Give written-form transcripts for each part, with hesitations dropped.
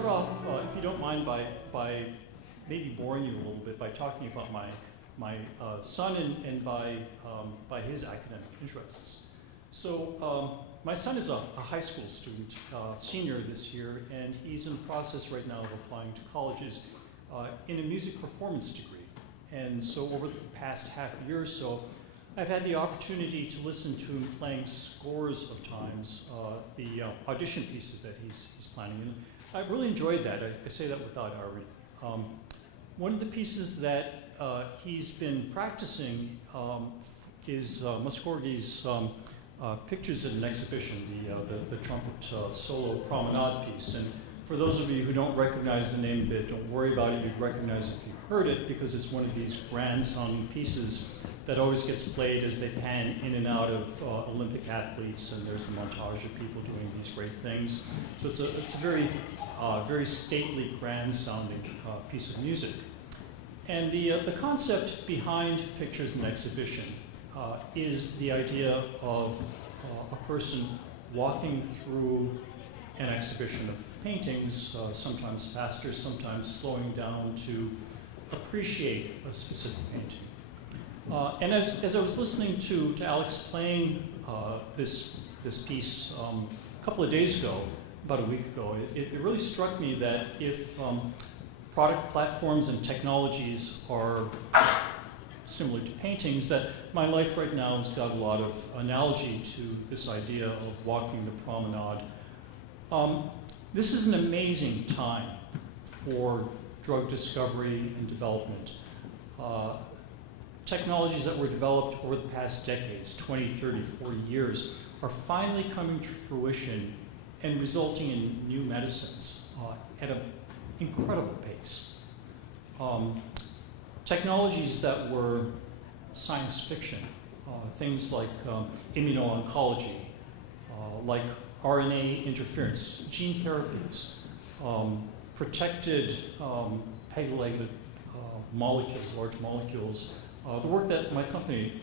start off, if you don't mind, by maybe boring you a little bit by talking about my son and by his academic interests. So my son is a high school student, senior this year, and he's in the process right now of applying to colleges in a music performance degree. And so over the past half year or so, I've had the opportunity to listen to him playing scores of times the audition pieces that he's planning. And I've really enjoyed that. I say that without irony. One of the pieces that he's been practicing is Mussorgsky's Pictures at an Exhibition, the trumpet solo promenade piece. And for those of you who don't recognize the name of it, don't worry about it. You'd recognize it if you heard it, because it's one of these grand sounding pieces that always gets played as they pan in and out of Olympic athletes, and there's a montage of people doing these great things. So it's a very, very stately, grand sounding piece of music. And the concept behind Pictures in Exhibition is the idea of a person walking through an exhibition of paintings, sometimes faster, sometimes slowing down to appreciate a specific painting. And as I was listening to Alex playing this piece a couple of days ago, about a week ago, it really struck me that if product platforms and technologies are similar to paintings, that my life right now has got a lot of analogy to this idea of walking the promenade. This is an amazing time for drug discovery and development. Technologies that were developed over the past decades, 20, 30, 40 years, are finally coming to fruition and resulting in new medicines at an incredible pace. Technologies that were science fiction, things like immuno-oncology, like RNA interference, gene therapies, protected pegylated molecules, large molecules, the work that my company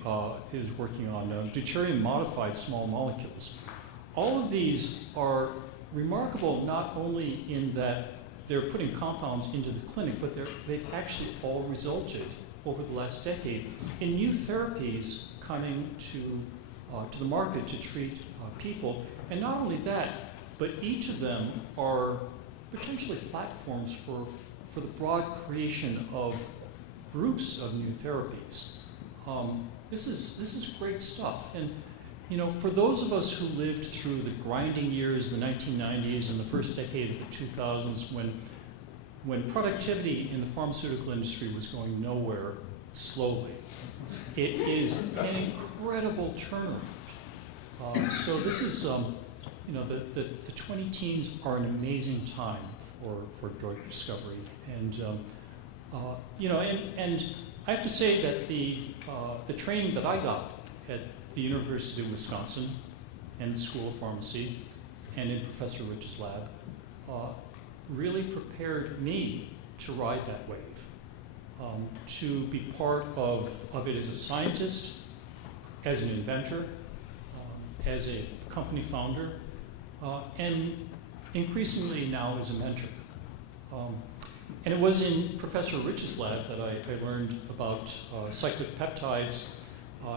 is working on, deuterium-modified small molecules. All of these are remarkable not only in that they're putting compounds into the clinic, but they've actually all resulted over the last decade in new therapies coming to the market to treat people. And not only that, but each of them are potentially platforms for the broad creation of groups of new therapies. This is great stuff. And you know, for those of us who lived through the grinding years, the 1990s and the first decade of the 2000s, when productivity in the pharmaceutical industry was going nowhere slowly, it is an incredible turnaround. So this is, you know, the 20 teens are an amazing time for drug discovery. And you know, and I have to say that the training that I got at the University of Wisconsin and the School of Pharmacy and in Professor Rich's lab really prepared me to ride that wave, to be part of it as a scientist, as an inventor, as a company founder, and increasingly now as a mentor. And it was in Professor Rich's lab that I learned about cyclic peptides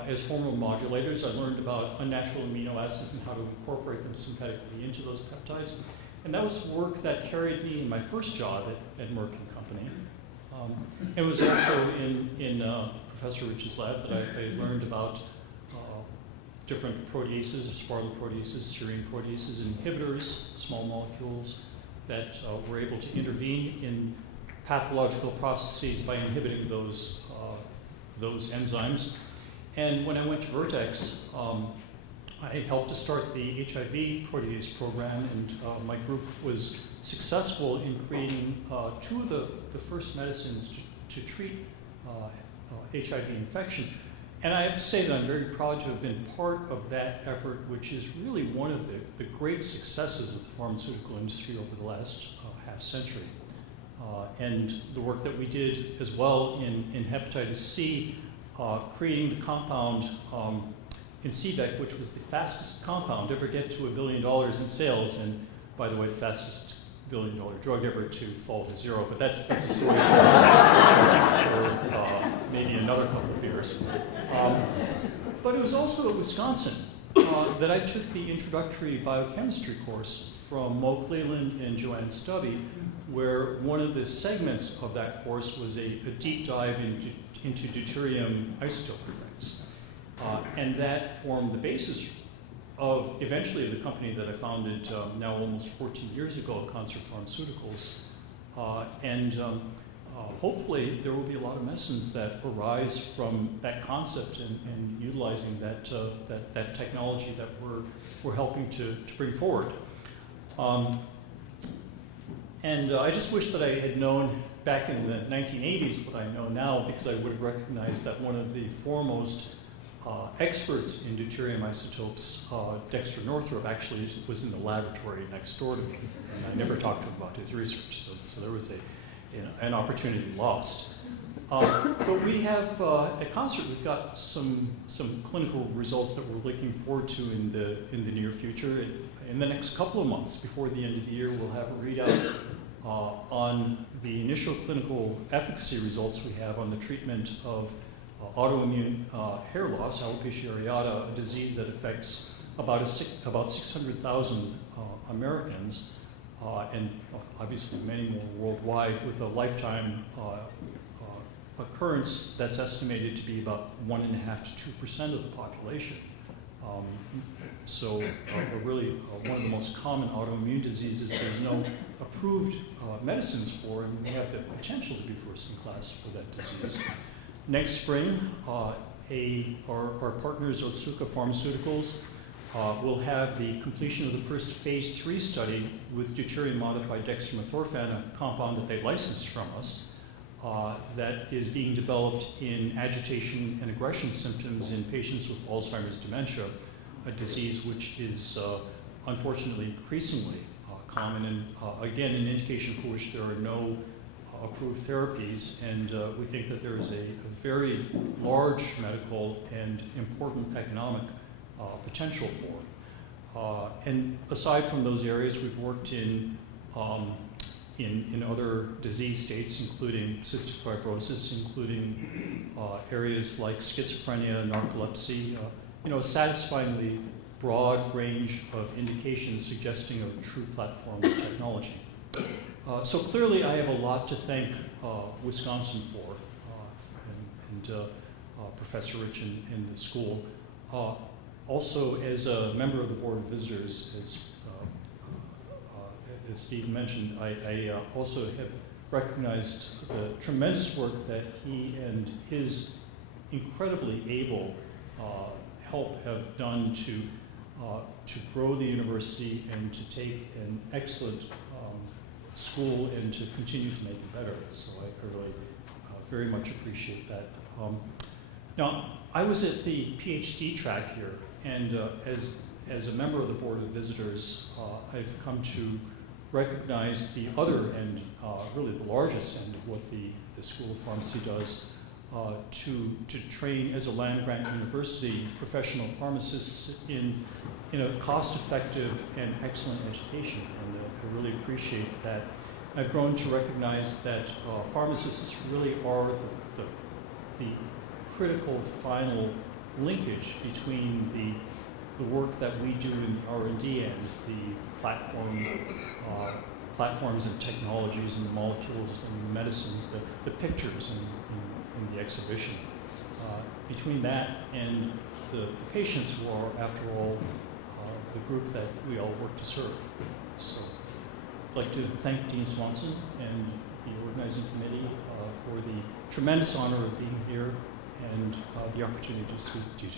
as hormone modulators. I learned about unnatural amino acids and how to incorporate them synthetically into those peptides. And that was work that carried me in my first job at Merck & Company. It was also in Professor Rich's lab that I learned about different proteases, aspartyl proteases, serine proteases, inhibitors, small molecules that were able to intervene in pathological processes by inhibiting those enzymes. And when I went to Vertex, I helped to start the HIV protease program, and my group was successful in creating two of the first medicines to treat HIV infection. And I have to say that I'm very proud to have been part of that effort, which is really one of the great successes of the pharmaceutical industry over the last half century. And the work that we did as well in hepatitis C, creating the compound in CVEC, which was the fastest compound to ever get to $1 billion in sales, and by the way, the fastest billion-dollar drug ever to fall to zero, but that's a story for maybe another couple of years. But it was also at Wisconsin that I took the introductory biochemistry course from Mo Cleland and Joanne Stubby, where one of the segments of that course was a deep dive into deuterium isotope effects. And that formed the basis of eventually the company that I founded now almost 14 years ago, Concert Pharmaceuticals. Hopefully there will be a lot of medicines that arise from that concept and utilizing that technology that we're helping to bring forward. I just wish that I had known back in the 1980s what I know now, because I would have recognized that one of the foremost experts in deuterium isotopes, Dexter Northrup, actually was in the laboratory next door to me, and I never talked to him about his research, so there was an opportunity lost. But we have, at Concert, we've got some clinical results that we're looking forward to in the near future. In the next couple of months, before the end of the year, we'll have a readout on the initial clinical efficacy results we have on the treatment of autoimmune hair loss, alopecia areata, a disease that affects about 600,000 Americans, and obviously many more worldwide, with a lifetime occurrence that's estimated to be about 1.5% to 2% of the population. So really one of the most common autoimmune diseases there's no approved medicines for, and we have the potential to be first in class for that disease. Next spring, our partners, Otsuka Pharmaceuticals, will have the completion of the first phase 3 study with deuterium-modified dextromethorphan, a compound that they licensed from us, that is being developed in agitation and aggression symptoms in patients with Alzheimer's dementia, a disease which is unfortunately increasingly common, and again, an indication for which there are no approved therapies, and we think that there is a very large medical and important economic potential for. And aside from those areas, we've worked in other disease states, including cystic fibrosis, including areas like schizophrenia, narcolepsy, a satisfyingly broad range of indications suggesting a true platform of technology. So clearly I have a lot to thank Wisconsin for, and Professor Rich and the school. Also, as a member of the Board of Visitors, as Steve mentioned, I also have recognized the tremendous work that he and his incredibly able help have done to grow the university and to take an excellent school and to continue to make it better. So I really very much appreciate that. Now, I was at the PhD track here, and as a member of the Board of Visitors, I've come to recognize the other end, really the largest end of what the School of Pharmacy does, to train as a land-grant university professional pharmacists in a cost-effective and excellent education, and I really appreciate that. I've grown to recognize that pharmacists really are the critical final linkage between the work that we do in the R&D and the platforms and technologies and the molecules and the medicines, the pictures in the exhibition. Between that and the patients who are, after all, the group that we all work to serve. So I'd like to thank Dean Swanson and the organizing committee for the tremendous honor of being here and the opportunity to speak to you.